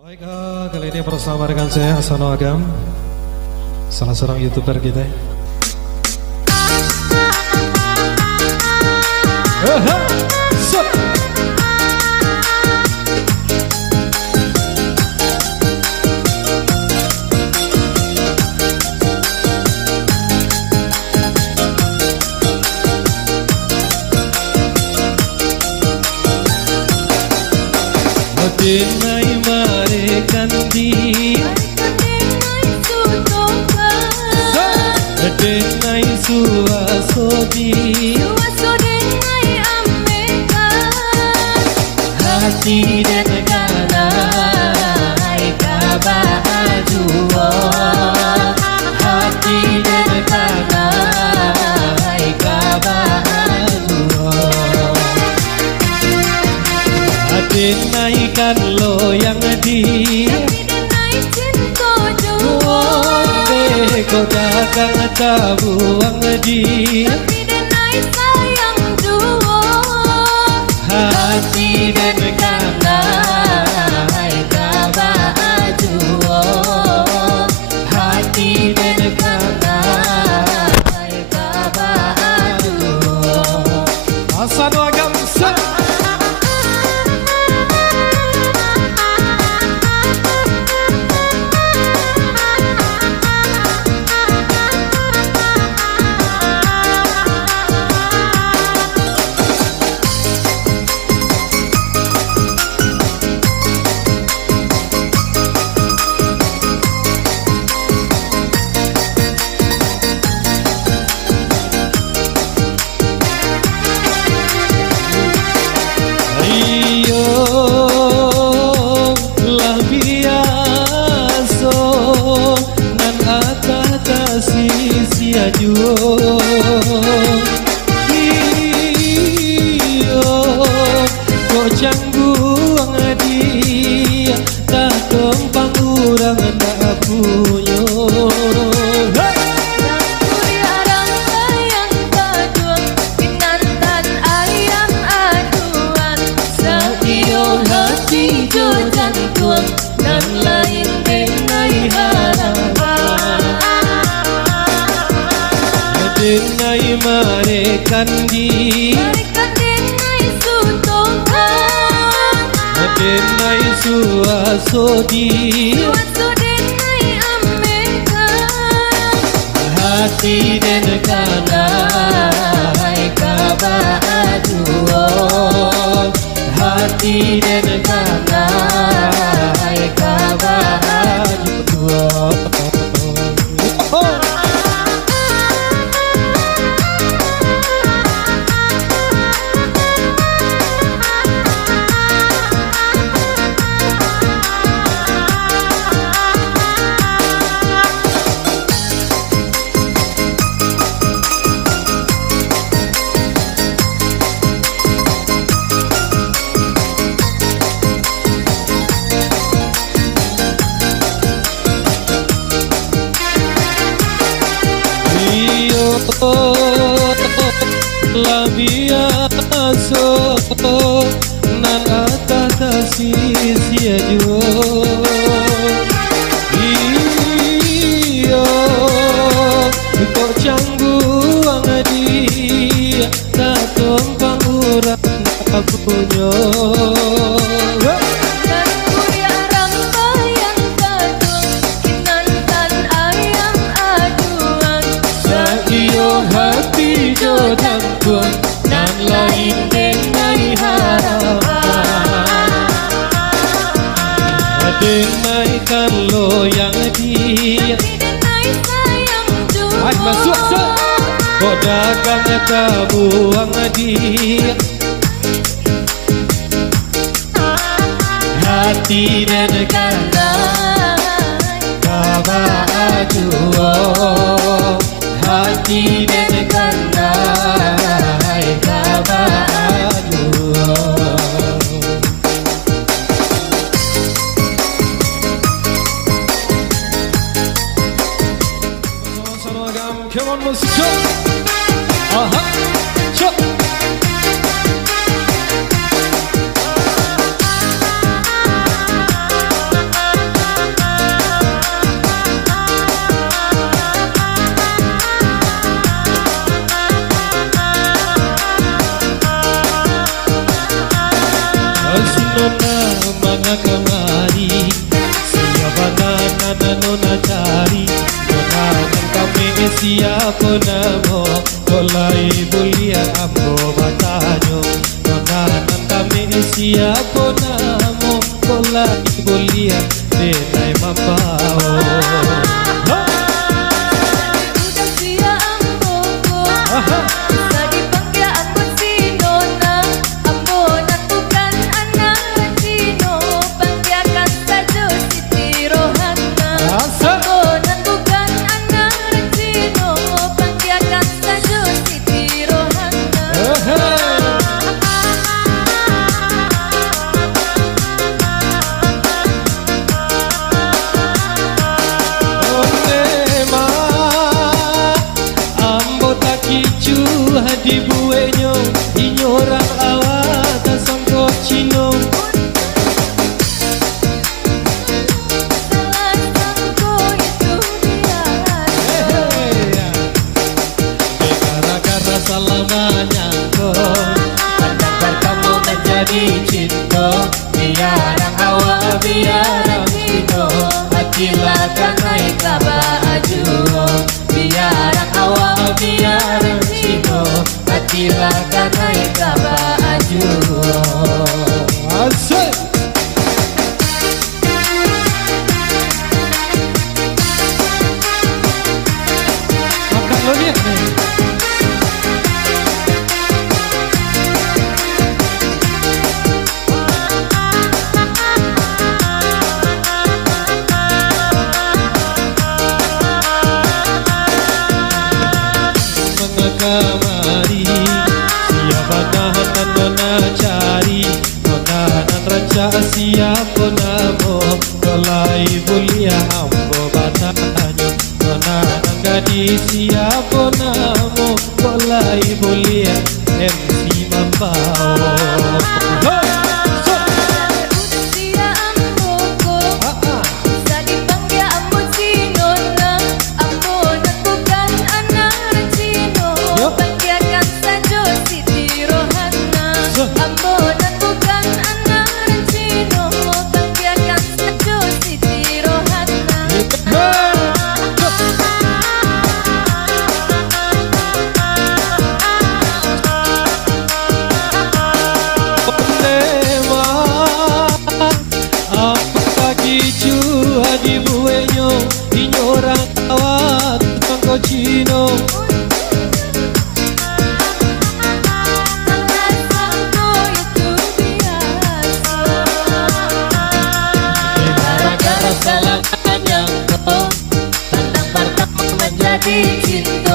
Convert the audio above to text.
Baik, kali ini bersama dengan saya Hasan Agam, salah seorang YouTuber kita. Denai mare kandi, denai suasodi, hati dan kanai kabahaduo, hati dan kanai kabahaduo. Denai kan loyang di, denai cinta jua, beko dagang tabuang di, denai sayang jua, hati dan kanai kabahaduo, hati dan kanai kabahaduo. Hasan Agam sa. Cangguang dia tak tumpang urang tak punya. Kurang sayang kaduang pinantan ayam aduan, sakiyo hati jo jantuang dan lain denai harapan. Denai mare kandi, denai suasodi, denai amekan, hati dan kanai kabahaduo, hati dan kanai kabahaduo. La biasa nan atas sia jo, iyo kok cangguang dia tak tumpang urang tak punya. Nan lain denai harapan, denai kan loyang dia, denai sayang jua, masuk kok dagang tabuang dia, hati dan kanai kabahaduo, hati dan kanai kabahaduo. Hasan Agam, come on musik, aha, cok. Si nona mana kemari, siapa nana nona cari, nona nang kami siapa namo, kolai bulia ambo batanyo, nona nang kami siapa namo, kolai bulia denai mambao. Di buenyo inyorang awat sangko chino gara-gara selamanya kau pandang bertemu menjadi cinta biarang awak biarang chino hatilah kanai kabaju biarang awak biarang silakan naik ke baju. Asik. Makan lo lihat nih. Mengekamari nona cari, nona nan raja siapa namo, kolai bulia ambo batanyo, nona nan gadis siapa namo, kolai bulia MC Mambao. Di buenyo inyorang awat sangko chino gara-gara selamanya kau pandang bertemu menjadi cinta